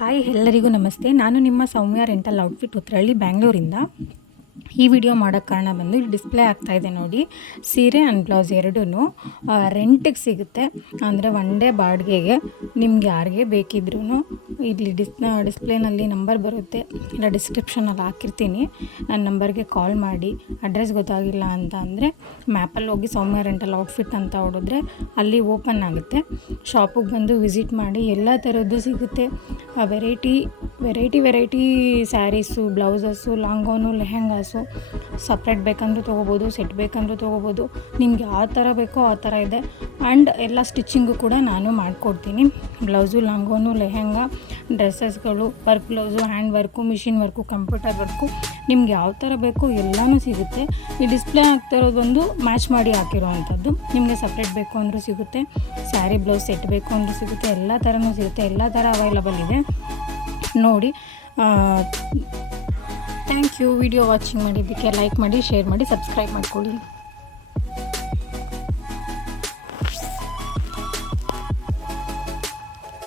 Hi ಎಲ್ಲರಿಗೂ ನಮಸ್ತೆ. ನಾನು ನಿಮ್ಮ ಸೌಮ್ಯ ರೆಂಟಲ್ ಔಟ್ಫಿಟ್ ಉತ್ರಳ್ಳಿ ಬ್ಯಾಂಗ್ಳೂರಿಂದ. ಈ ವಿಡಿಯೋ ಮಾಡೋಕ್ಕೆ ಕಾರಣ ಬಂದು ಇಲ್ಲಿ ಡಿಸ್ಪ್ಲೇ ಆಗ್ತಾಯಿದೆ ನೋಡಿ, ಸೀರೆ ಆ್ಯಂಡ್ ಬ್ಲೌಸ್ ಎರಡೂ ರೆಂಟಿಗೆ ಸಿಗುತ್ತೆ. ಅಂದರೆ ಒನ್ ಡೇ ಬಾಡಿಗೆಗೆ ನಿಮ್ಗೆ ಯಾರಿಗೆ ಬೇಕಿದ್ರೂ ಇಲ್ಲಿ ಡಿಸ್ಪ್ಲೇನಲ್ಲಿ ನಂಬರ್ ಬರುತ್ತೆ, ಇಲ್ಲ ಡಿಸ್ಕ್ರಿಪ್ಷನಲ್ಲಿ ಹಾಕಿರ್ತೀನಿ. ನನ್ನ ನಂಬರ್ಗೆ ಕಾಲ್ ಮಾಡಿ. ಅಡ್ರೆಸ್ ಗೊತ್ತಾಗಿಲ್ಲ ಅಂತ ಅಂದರೆ ಮ್ಯಾಪಲ್ಲಿ ಹೋಗಿ ಸೌಮ್ಯ ರೆಂಟಲ್ ಔಟ್ಫಿಟ್ ಅಂತ ಹೊಡಿದ್ರೆ ಅಲ್ಲಿ ಓಪನ್ ಆಗುತ್ತೆ. ಶಾಪಿಗೆ ಬಂದು ವಿಸಿಟ್ ಮಾಡಿ, ಎಲ್ಲ ಥರದ್ದು ಸಿಗುತ್ತೆ. Variety saris, blouses, ಲಾಂಗೋನು, lehengas separate ಬೇಕಂದ್ರೂ ತೊಗೋಬೋದು, ಸೆಟ್ ಬೇಕಂದ್ರೂ ತೊಗೋಬೋದು. ನಿಮ್ಗೆ ಯಾವ ಥರ ಬೇಕೋ ಆ ಥರ ಇದೆ. ಆ್ಯಂಡ್ ಎಲ್ಲ ಸ್ಟಿಚ್ಚಿಂಗು ಕೂಡ ನಾನು ಮಾಡಿಕೊಡ್ತೀನಿ. ಬ್ಲೌಸು, ಲಾಂಗೋನು, ಲೆಹೆಂಗಾ, ಡ್ರೆಸ್ಸಸ್ಗಳು, work blouse, hand work, machine work, computer work, ನಿಮ್ಗೆ ಯಾವ ಥರ ಬೇಕೋ ಎಲ್ಲನೂ ಸಿಗುತ್ತೆ. ಈ ಡಿಸ್ಪ್ಲೇ ಆಗ್ತಿರೋದು ಬಂದು ಮ್ಯಾಚ್ ಮಾಡಿ ಹಾಕಿರೋ ಅಂಥದ್ದು. ನಿಮಗೆ ಸಪ್ರೇಟ್ ಬೇಕು ಅಂದರೂ ಸಿಗುತ್ತೆ, ಸ್ಯಾರಿ ಬ್ಲೌಸ್ ಸೆಟ್ ಬೇಕು ಅಂದರೂ ಸಿಗುತ್ತೆ, ಎಲ್ಲ ಥರನೂ ಸಿಗುತ್ತೆ. ಎಲ್ಲ ಥರ ಅವೈಲಬಲ್ ಇದೆ ನೋಡಿ. Thank you. ವಿಡಿಯೋ ವಾಚಿಂಗ್ ಮಾಡಿದ್ದಕ್ಕೆ ಲೈಕ್ ಮಾಡಿ, ಶೇರ್ ಮಾಡಿ, ಸಬ್ಸ್ಕ್ರೈಬ್ ಮಾಡ್ಕೊಳ್ಳಿ.